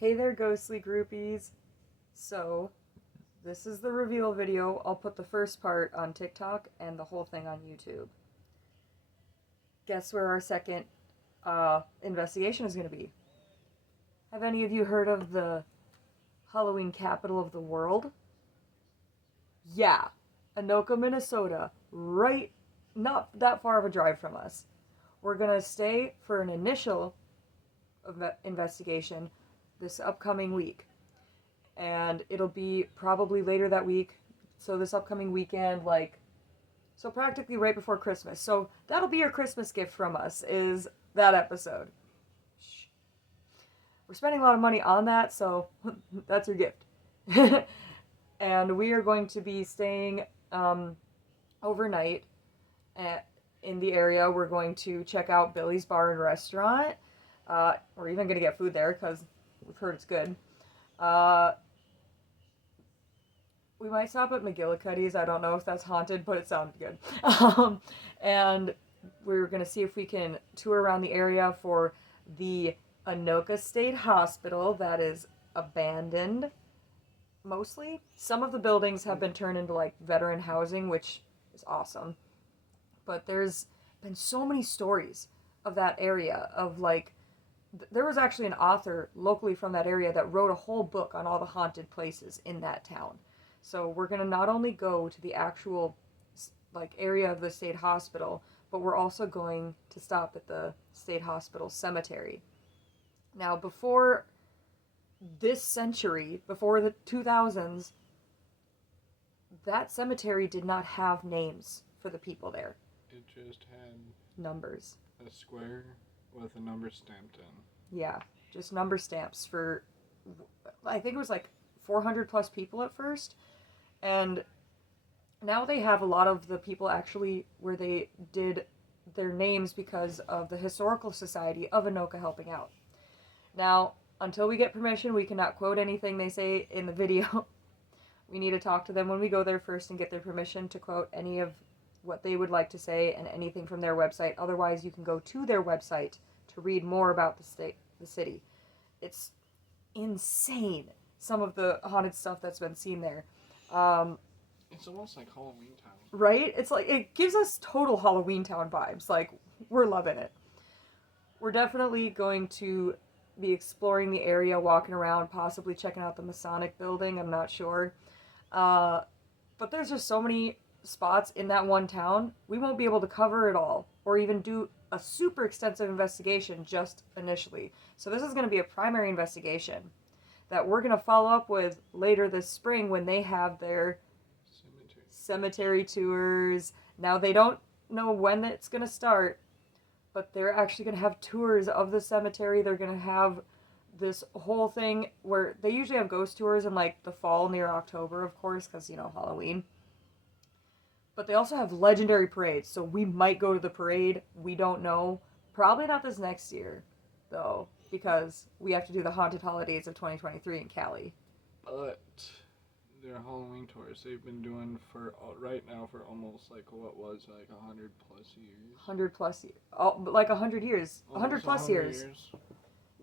Hey there, ghostly groupies. So, this is the reveal video. I'll put the first part on TikTok and the whole thing on YouTube. Guess where our second investigation is going to be? Have any of you heard of the Halloween capital of the world? Yeah, Anoka, Minnesota. Right, not that far of a drive from us. We're going to stay for an initial investigation this upcoming week. And it'll be probably later that week. So this upcoming weekend, so practically right before Christmas. So that'll be your Christmas gift from us, is that episode. Shh. We're spending a lot of money on that, so that's your gift. And we are going to be staying overnight in the area. We're going to check out Billy's Bar and Restaurant. We're even going to get food there because we've heard it's good. We might stop at McGillicuddy's. I don't know if that's haunted, but it sounded good. And we're going to see if we can tour around the area for the Anoka State Hospital that is abandoned, mostly. Some of the buildings have been turned into, veteran housing, which is awesome. But there's been so many stories of that area, there was actually an author locally from that area that wrote a whole book on all the haunted places in that town. So we're going to not only go to the actual area of the state hospital, but we're also going to stop at the state hospital cemetery. Now, before this century, before the 2000s, that cemetery did not have names for the people there. It just had numbers. A square with a number stamped in. Yeah, just number stamps for, I think it was 400 plus people at first. And now they have a lot of the people actually where they did their names because of the Historical Society of Anoka helping out. Now, until we get permission, we cannot quote anything they say in the video. We need to talk to them when we go there first and get their permission to quote any of what they would like to say and anything from their website. Otherwise, you can go to their website to read more about the city. It's insane, some of the haunted stuff that's been seen there. It's almost like Halloween Town. Right? It's it gives us total Halloween Town vibes. We're loving it. We're definitely going to be exploring the area, walking around, possibly checking out the Masonic building. I'm not sure. But there's just so many spots in that one town. We won't be able to cover it all or even do a super extensive investigation just initially. So this is going to be a primary investigation that we're going to follow up with later this spring when they have their cemetery tours. Now, they don't know when it's going to start, but they're actually going to have tours of the cemetery. They're going to have this whole thing where they usually have ghost tours in the fall near October, of course, because, Halloween. But they also have legendary parades, so we might go to the parade. We don't know. Probably not this next year, though, because we have to do the Haunted Holidays of 2023 in Cali. But their Halloween tours they've been doing for right now for almost 100 plus years. 100 plus years. Oh, 100 years. 100 plus years.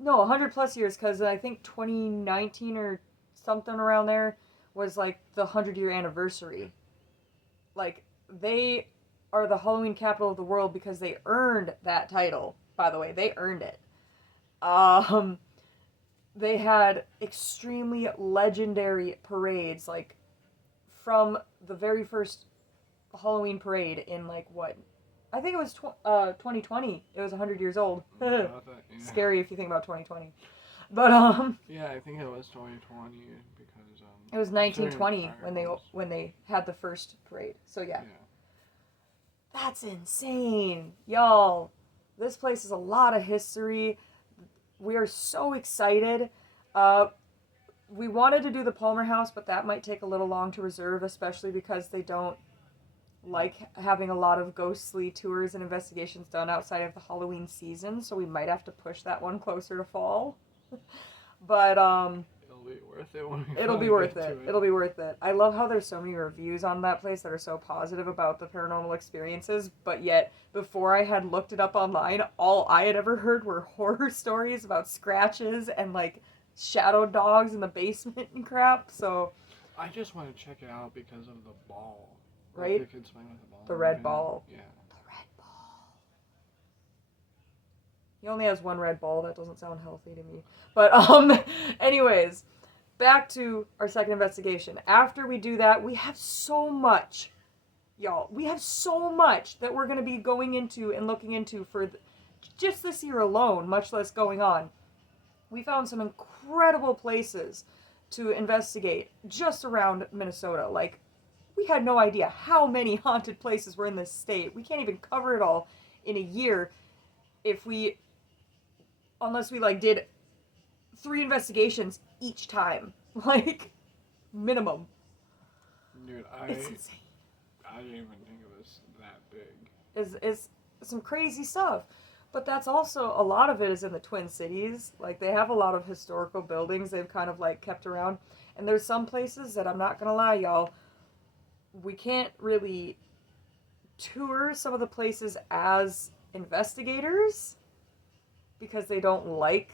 No, 100 plus years, because I think 2019 or something around there was the 100-year anniversary. They are the Halloween capital of the world because they earned that title. By the way, they earned it. They had extremely legendary parades, from the very first Halloween parade in what? I think it was 2020. It was 100 years old. Yeah. Scary if you think about 2020. But yeah, I think it was 2020 because it was 1920 when they had the first parade. So yeah. That's insane, y'all. This place is a lot of history. We are so excited. We wanted to do the Palmer House, but that might take a little long to reserve, especially because they don't like having a lot of ghostly tours and investigations done outside of the Halloween season, so we might have to push that one closer to fall. But it'll be worth it when we it'll be worth it. It'll be worth it. I love how there's so many reviews on that place that are so positive about the paranormal experiences, but yet before I had looked it up online, all I had ever heard were horror stories about scratches and shadow dogs in the basement and crap. So, I just want to check it out because of the ball. right? Like the kids playing with the ball. The red ball. Yeah. The red ball. He only has one red ball. That doesn't sound healthy to me. But, anyways, back to our second investigation. After we do that, we have so much, y'all. We have so much that we're going to be going into and looking into for just this year alone, much less going on. We found some incredible places to investigate just around Minnesota. Like, we had no idea how many haunted places were in this state. We can't even cover it all in a year unless we like did 3 investigations each time. Like, minimum. Dude, It's insane. I didn't even think it was that big. Is some crazy stuff. But that's also, a lot of it is in the Twin Cities. Like, they have a lot of historical buildings they've kind of like kept around. And there's some places that, I'm not gonna lie, y'all, we can't really tour some of the places as investigators because they don't like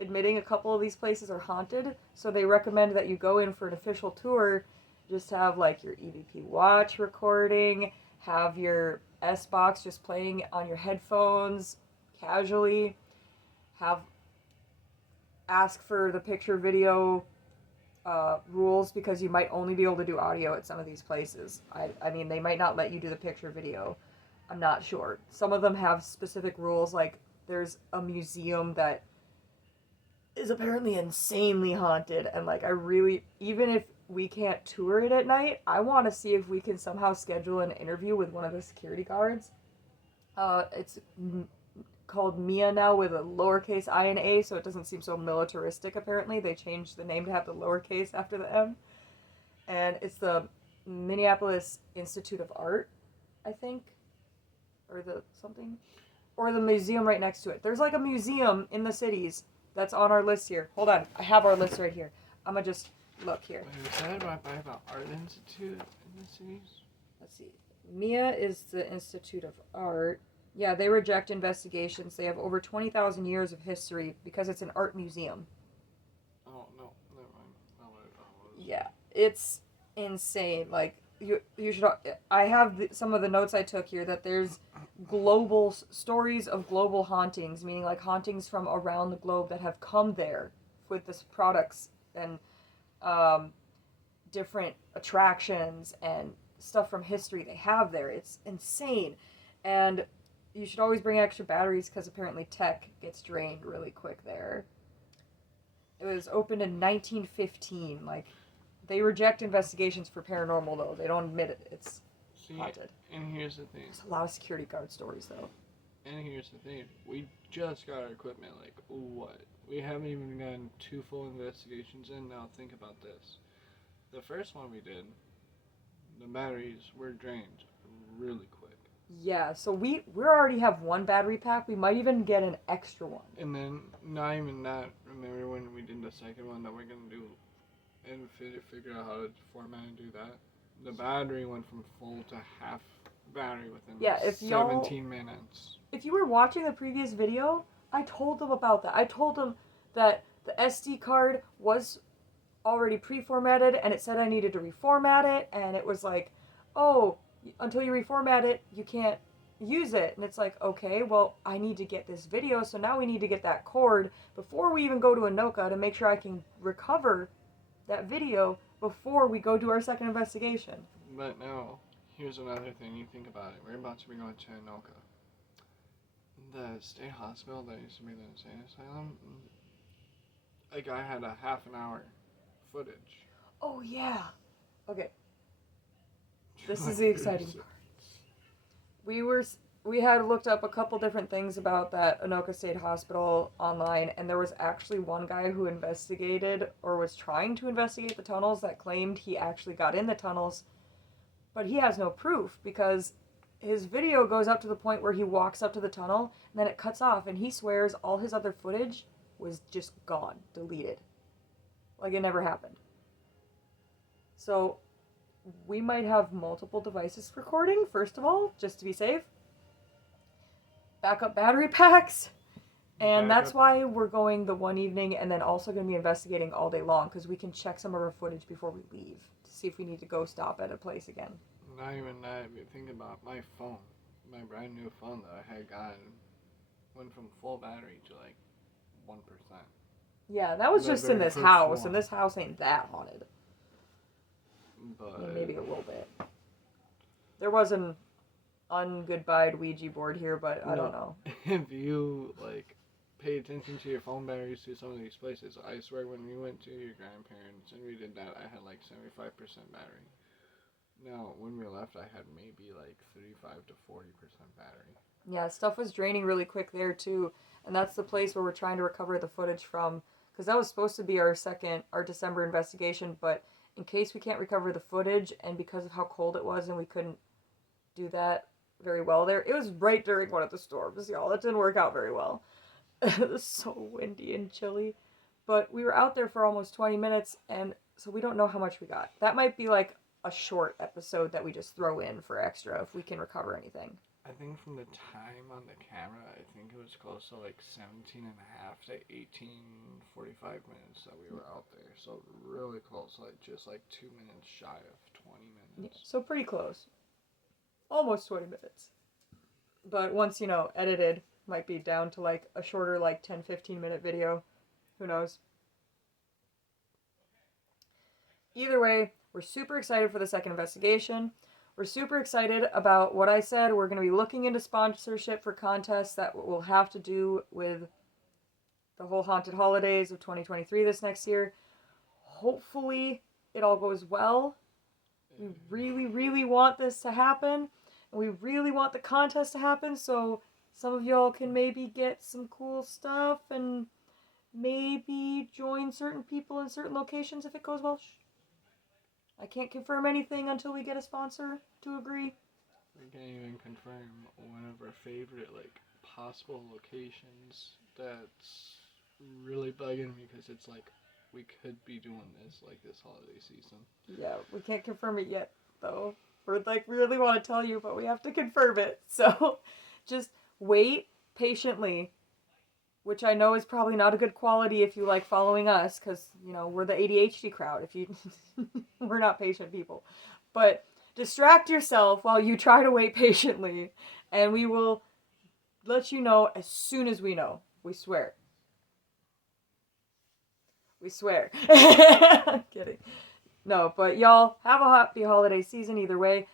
admitting a couple of these places are haunted. So they recommend that you go in for an official tour, just have like your EVP watch recording, have your S box just playing on your headphones casually, ask for the picture video rules because you might only be able to do audio at some of these places. I mean, they might not let you do the picture video. I'm not sure. Some of them have specific rules, like there's a museum that is apparently insanely haunted, and like, I really, even if we can't tour it at night, I want to see if we can somehow schedule an interview with one of the security guards. It's called Mia now with a lowercase I and A, so it doesn't seem so militaristic. Apparently, they changed the name to have the lowercase after the M, and it's the Minneapolis Institute of Art, I think, or the something, or the museum right next to it. There's like a museum in the cities that's on our list here. Hold on, I have our list right here. I'm gonna just look here. Wait, was that about Art Institute in the cities? Let's see. Mia is the Institute of Art. Yeah, they reject investigations. They have over 20,000 years of history because it's an art museum. Oh, no, never mind. Yeah, it's insane. Like, you should. I have some of the notes I took here that there's global stories of global hauntings, meaning like hauntings from around the globe that have come there with this products and different attractions and stuff from history they have there. It's insane. And you should always bring extra batteries because apparently tech gets drained really quick there. It was opened in 1915. Like, they reject investigations for paranormal, though. They don't admit it. It's haunted. And here's the thing. There's a lot of security guard stories, though. And here's the thing. We just got our equipment, like, what? We haven't even gotten 2 full investigations in. Now think about this. The first one we did, the batteries were drained really quick. Yeah, so we already have 1 battery pack. We might even get an extra one. And then, not even that, remember when we did the second one that we're going to do and figure out how to format and do that? The battery went from full to half battery within 17 minutes. If you were watching the previous video, I told them about that. I told them that the SD card was already pre-formatted and it said I needed to reformat it, and it was like, oh, until you reformat it, you can't use it. And it's like, okay, well, I need to get this video, so now we need to get that cord before we even go to Anoka to make sure I can recover that video before we go do our second investigation. But now, here's another thing you think about it. We're about to be going to Anoka. The state hospital that used to be the insane asylum, a guy had a half an hour footage. Oh, yeah. Okay. This is the exciting part. We had looked up a couple different things about that Anoka State Hospital online, and there was actually one guy who investigated or was trying to investigate the tunnels that claimed he actually got in the tunnels, but he has no proof because his video goes up to the point where he walks up to the tunnel and then it cuts off, and he swears all his other footage was just gone, deleted. Like it never happened. So we might have multiple devices recording, first of all, just to be safe. Backup battery packs, And Back that's up. why we're going the one evening and then also going to be investigating all day long because we can check some of our footage before we leave to see if we need to go stop at a place again. Not even that. If you think about my phone, my brand new phone that I had gotten went from full battery to like 1%. Yeah, that was The just in very this first house, and one. this house ain't that haunted. I mean, But maybe a little bit. There was an ungoodbye Ouija board here, but I don't no, know. if you like pay attention to your phone batteries to some of these places, I swear when we went to your grandparents and we did that, I had like 75% battery. Now, when we left, I had maybe like 35 to 40% battery. Yeah, stuff was draining really quick there too, and that's the place where we're trying to recover the footage from, because that was supposed to be our December investigation, but in case we can't recover the footage, and because of how cold it was and we couldn't do that very well there, it was right during one of the storms, y'all. It didn't work out very well. It was so windy and chilly, but we were out there for almost 20 minutes, and so we don't know how much we got. That might be like a short episode that we just throw in for extra if we can recover anything. I think from the time on the camera, I think it was close to like 17 and a half to 18:45 minutes that we were out there. So really close, like just like 2 minutes shy of 20 Yeah, minutes. so pretty close. Almost 20 minutes. But once, edited, might be down to like a shorter, like 10-15 minute video. Who knows? Either way, we're super excited for the second investigation. We're super excited about what I said. We're going to be looking into sponsorship for contests that will have to do with the whole haunted holidays of 2023 this next year. Hopefully, it all goes well. We really, really want this to happen. And we really want the contest to happen so some of y'all can maybe get some cool stuff and maybe join certain people in certain locations if it goes well. I can't confirm anything until we get a sponsor to agree. We can't even confirm one of our favorite like possible locations that's really bugging me because it's like we could be doing this like this holiday season. Yeah, we can't confirm it yet, though. We're like, we really want to tell you, but we have to confirm it. So just wait patiently, which I know is probably not a good quality if you like following us, because, we're the ADHD crowd. If you, we're not patient people. But distract yourself while you try to wait patiently, and we will let you know as soon as we know. We swear. We swear. I'm kidding. No, but y'all have a happy holiday season either way.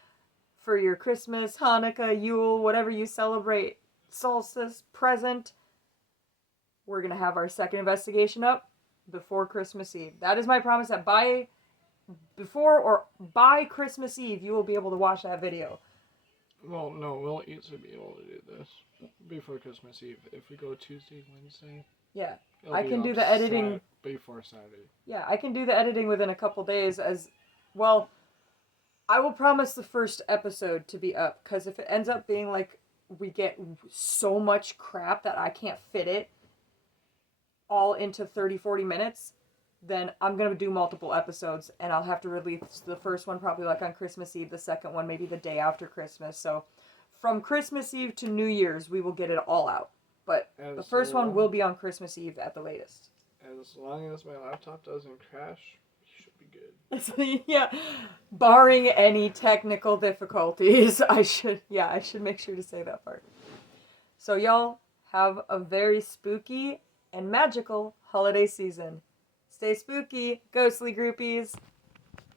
For your Christmas, Hanukkah, Yule, whatever you celebrate, solstice, present, we're going to have our second investigation up before Christmas Eve. That is my promise that by Christmas Eve, you will be able to watch that video. Well, no, we'll easily be able to do this before Christmas Eve. If we go Tuesday, Wednesday, Yeah. it'll I be can up do the editing before Saturday. Yeah, I can do the editing within a couple days as well. I will promise the first episode to be up because if it ends up being like we get so much crap that I can't fit it all into 30-40 minutes, then I'm going to do multiple episodes and I'll have to release the first one probably like on Christmas Eve, the second one maybe the day after Christmas. So from Christmas Eve to New Year's, we will get it all out. But the first one will be on Christmas Eve at the latest. As long as my laptop doesn't crash, we should be good. Yeah, barring any technical difficulties, I should make sure to say that part. So y'all have a very spooky and magical holiday season. Stay spooky, ghostly groupies.